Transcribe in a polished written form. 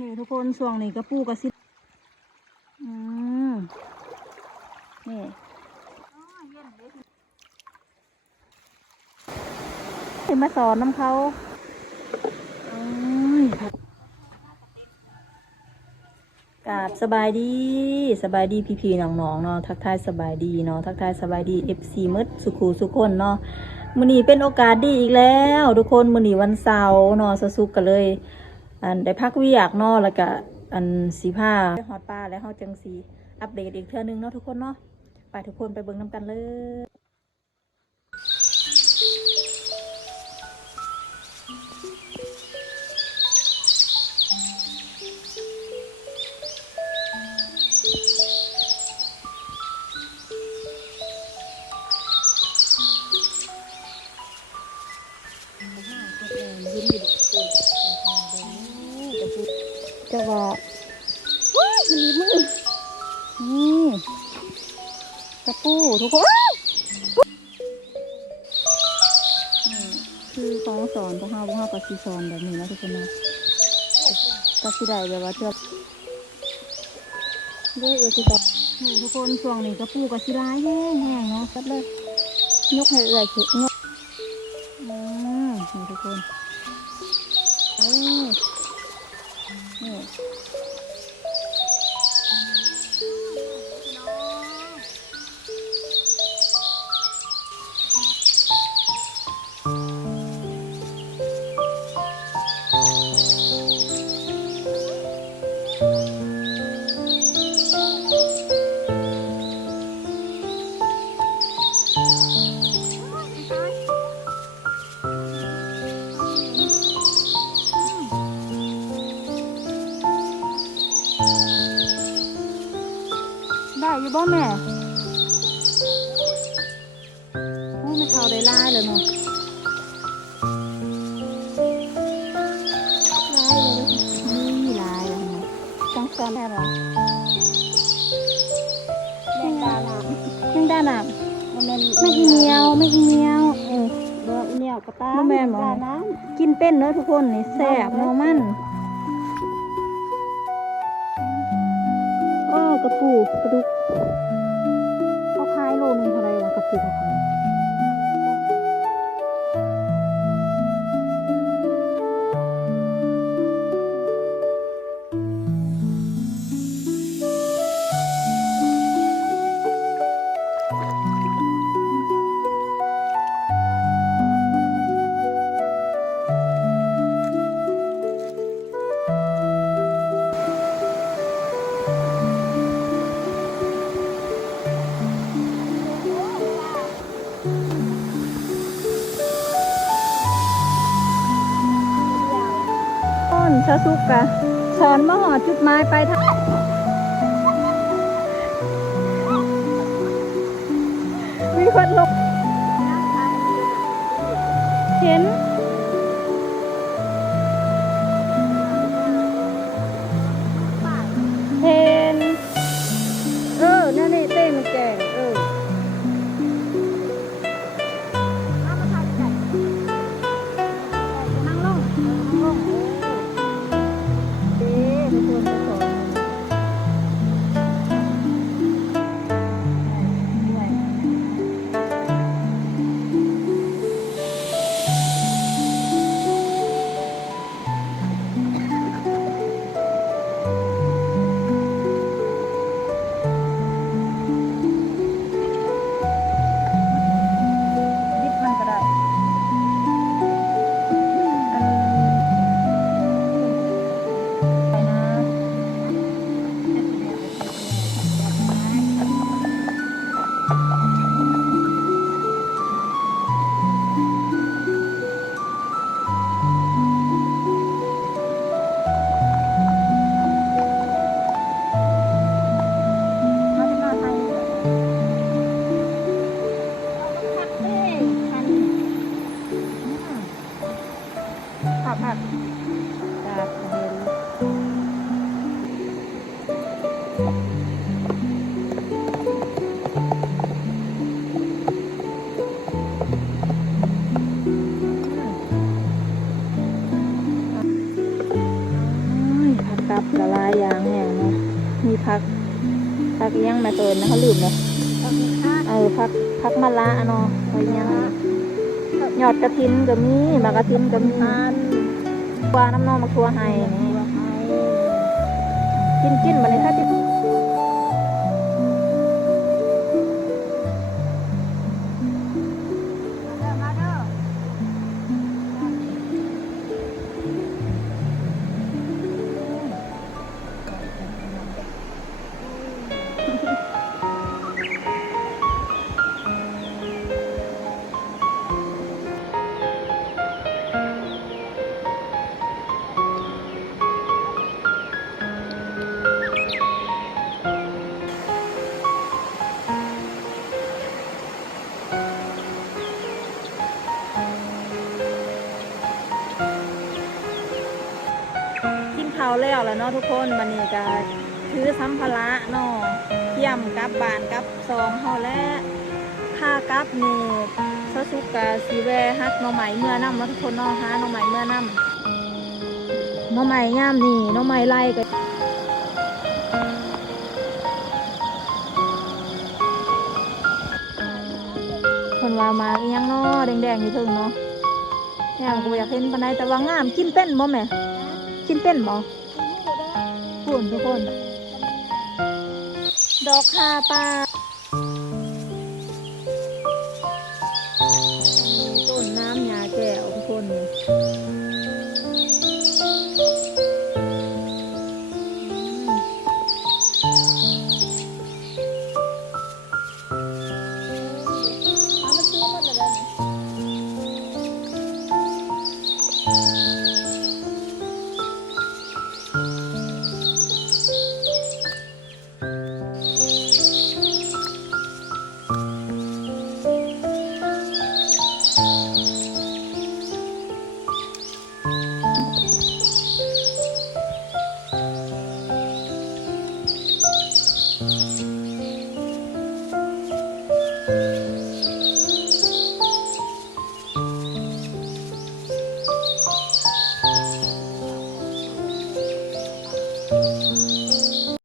นี่ทุกคนช่วงนี้กระปูกระซิบนี่เห็นมาสอนน้ำเขากราบสบายดีพี่ๆน้องๆเนาะทักทายสบายดีเนาะทักทายสบายดี FC มืดสุขูสุขคนเนาะมื้อนี้เป็นโอกาสดีอีกแล้วทุกคนมื้อนี้วันเสาร์เนาะสุกกันเลยได้พักเวียกเนาะแล้วก็สีผ้าฮอดป้าแล้วเฮาจังสีอัปเดตอีกเทื่อนึงเนาะทุกคนเนาะไปทุกคนไปเบิ่งนำกันเลยจะว่าว้ายมันมีมือนี่กระปูทุกคนนี่คือของสอนพวกเฮากับซีสอนแบบนี้นะทุกคนนะก็สิได้แบบว่าเทือกด้วยคือต่อนี่ทุกคนช่วงนี้กระปูกับสิร้ายแห้งเนาะจัดเลยยกให้เอื่อยถึงยกนี่ทุกคนนี่ได้อยู่บ่แม่โอ้ไม่เท่าได้ล่าเลยเนาะลายเลยนี่ต้องซ้อนแน่หรอแมงดาหนักไม่กินเหนียวเบอร์เหนียวกระตาแม่หมอกินเป็นเนอะทุกคนนี่แซ่บนัวมันกระปูกระดุกเขาขายโลนึงเท่าไรวะกระปูเขาขายชาซุกกะสอนมาหอจุดไม้ไปทางมีคนลงเห็นนั่นนี่เต้มันแจงนั่งลงทุกคนจะสอนดิบมันก็ได้ผักกาดเย็นผัดก กับละลายอย่างแห้งเนาะมีผักอีหยังแม่เตินนะเขาลืมเลยผักมะละเนาะอะไรเงี้ยยอดกระถินก็มีมากระถินก็มีปลาน้ำนองมาทัวไห้นี่กินมาเลยถ้าติดข้าวแล้วเนาะทุกคนวันนี้ก็ถือสัมภาระเนาะเยี่ยมกับบานกับซองเฮาและค่ากับนี่ซะสุกกะสีแวฮักหน่อไม้เมื่อน้ำเนาะทุกคนเนาะหาหน่อไม้เมื่อน้ำหน่อไม้งามนี่หน่อไม้ไล่ก็คนว่ามาอีหยังเนาะแดงๆอยู่ถึงเนาะอย่างกูอยากเห็นปานใดแต่ว่างามกินเป็นบ่แม่กินเป็นบ่ฝุ่นทุกคนดอกคาปลา